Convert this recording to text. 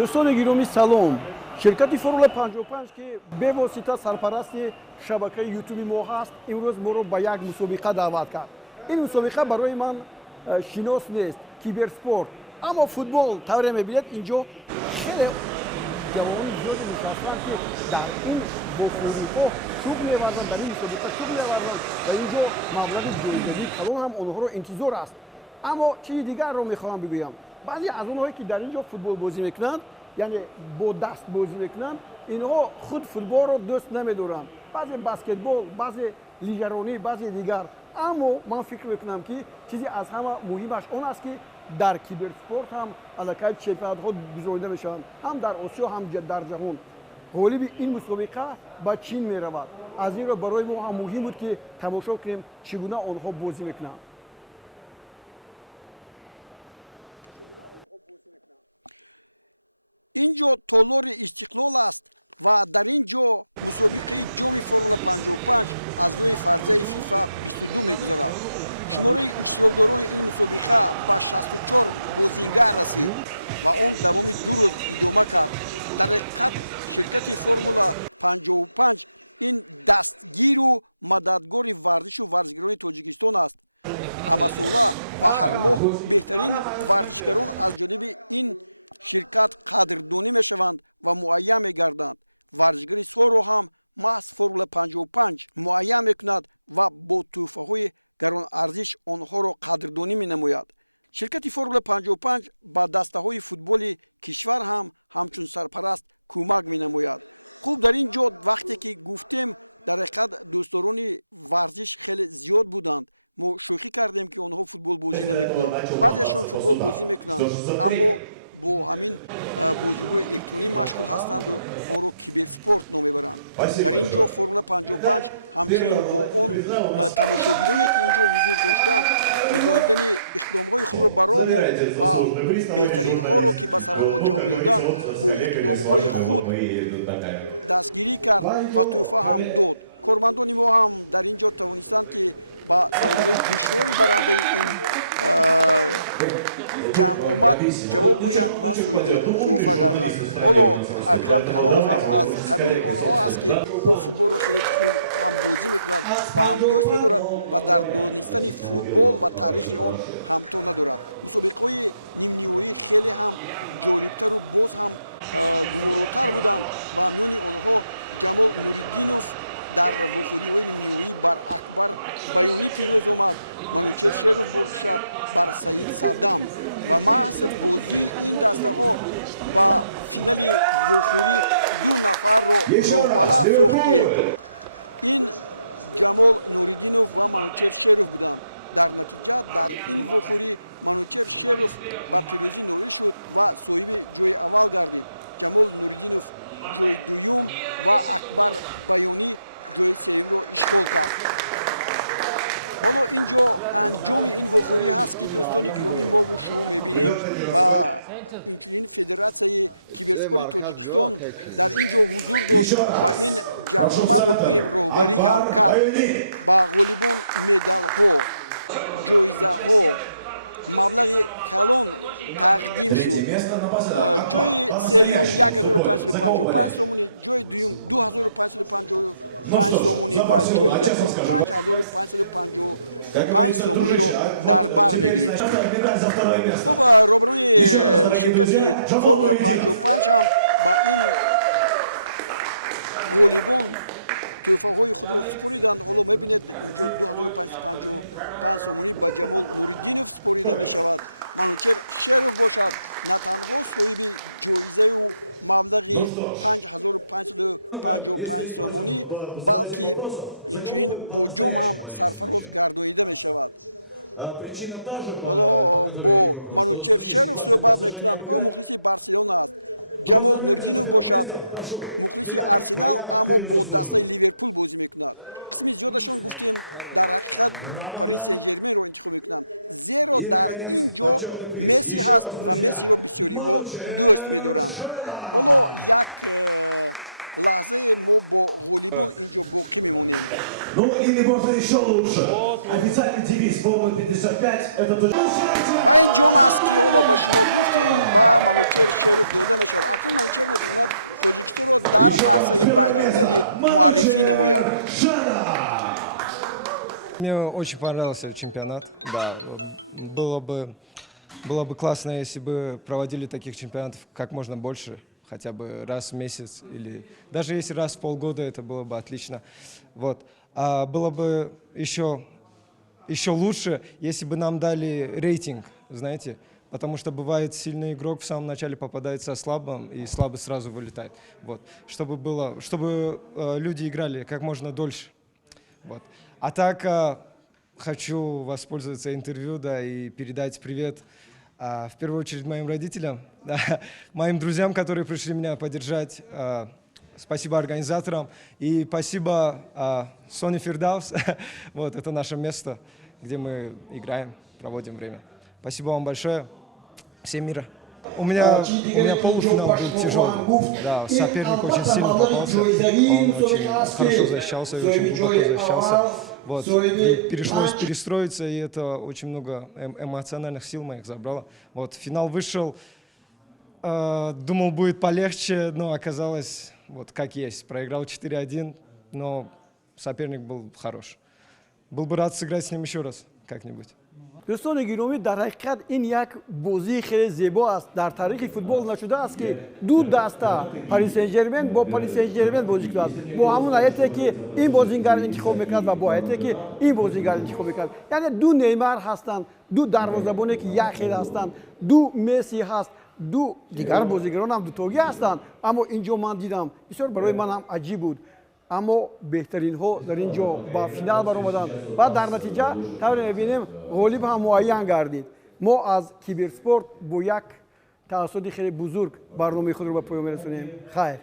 دوستان گرامی سلام. شرکت فرول 55 که به واسطه سرپرست شبکه یوتیوب ما هست امروز ما رو به یک مسابقه دعوت کرد. این مسابقه برای من شناس نیست، کیبر سپورت، اما فوتبال طوری میبینید اینجا خیلی جوانی زیادی نشستن که در این بخوری ها شوق می‌آورند، در این مسابقه شوق می‌آورند و اینجا مبلغ جایزه کلان هم آنها رو انتظار است. اما چیز دیگر رو میخوام بگویم، بعضی از اونهایی که در اینجا فوتبال بازی میکنند، یعنی با دست بازی میکنند، اینها خود فوتبال رو دوست نمیدارند، بعضی بسکتبال، بعضی لیگرانی، بعضی دیگر. اما من فکر میکنم که چیزی از همه مهمش اون است که در کیبر سپورت هم علاقه چمپیونات ها گذارده میشن، هم در آسیا هم در جهان. غالب این مسابقه به چین میرود، از این رو برای ما هم مهم بود که تماشا کنیم چگونه آنها بازی میکنند. Вместо этого начал мотаться по судам. Что же за тренер? Спасибо большое. Итак, первая задача приза у нас... Забирайте заслуженный приз, товарищ журналист. Вот, ну, как говорится, вот с коллегами, с вашими, вот мы и догаем. Ваньо, каме. Брависсимо. Ну что пойдет? Ну умные журналисты в стране у нас растут. Поэтому давайте вот уже с коллегой, собственно, да? Относительно белого пока все хорошо. Еще раз, Ливерпуль! Уходит вперед, Мбаппе. Мбаппе. И навесить тут нужно. Ребята, не расходят. Еще раз. Прошу в центр. Акбар Байони. Третье место напоследок. Акбар. По-настоящему в футболе. За кого болеешь? Ну что ж, за Барселону. А честно скажу. Как говорится, дружище, а вот теперь, значит, медаль за второе место. Еще раз, дорогие друзья, Джамал Нуридинов. Ну что ж, если не против задать им вопросов, за кого вы по-настоящему болеете ночью? Причина та же, по которой я не выбрал, что нынешний Барса ПСЖ не обыграть. Ну, поздравляю тебя с первым местом. Прошу, медаль твоя, ты ее заслужил. Грамота. И, наконец, почетный приз. Еще раз, друзья, Манучер Шена. Ну, или можно еще лучше. Официальный девиз формулы 55 это... очень понравился чемпионат. Да, было бы классно, если бы проводили таких чемпионатов как можно больше, хотя бы раз в месяц или даже если раз в полгода, это было бы отлично. Вот. А было бы еще лучше, если бы нам дали рейтинг, знаете, потому что бывает сильный игрок в самом начале попадает со слабым, и слабый сразу вылетает. Вот. Чтобы люди играли как можно дольше. Вот. А так хочу воспользоваться интервью, да, и передать привет в первую очередь моим родителям, да, моим друзьям, которые пришли меня поддержать. Спасибо организаторам и спасибо Sony Firdaus. Вот, это наше место, где мы играем, проводим время. Спасибо вам большое. Всем мира. У меня полуфинал был тяжелый. Да, соперник очень сильно попался. Он очень хорошо защищался и очень глубоко защищался. Вот. И пришлось перестроиться, и это очень много эмоциональных сил моих забрало. Вот. Финал вышел, думал, будет полегче, но оказалось, вот как есть. Проиграл 4-1, но соперник был хорош. Был бы рад сыграть с ним еще раз как-нибудь. دوستان گرامی در حقیقت این یک بازی خیلی زیبا است در تاریخ فوتبال نشده است که دو دسته پاریس سن ژرمن با پاریس سن ژرمن بازی کرد با همون هیئتی که این بازیگر انتخاب میکرد و با هیئتی که این بازیگر انتخاب میکرد یعنی دو نیمار هستند دو دروازه‌بانی که یک خیلی هستند دو مسی هست دو دیگر بازیگران هم دو تاگی هستند اما اینجا من دیدم بسیار برای من هم عجیب بود اما بهترین ها در اینجا با فینال برآمدند و در نتیجه طور می‌بینیم غالب هم معین گردید ما از کیبر اسپورت با یک توسط خیلی بزرگ برنامه خود رو به پایان می‌رسونیم خیر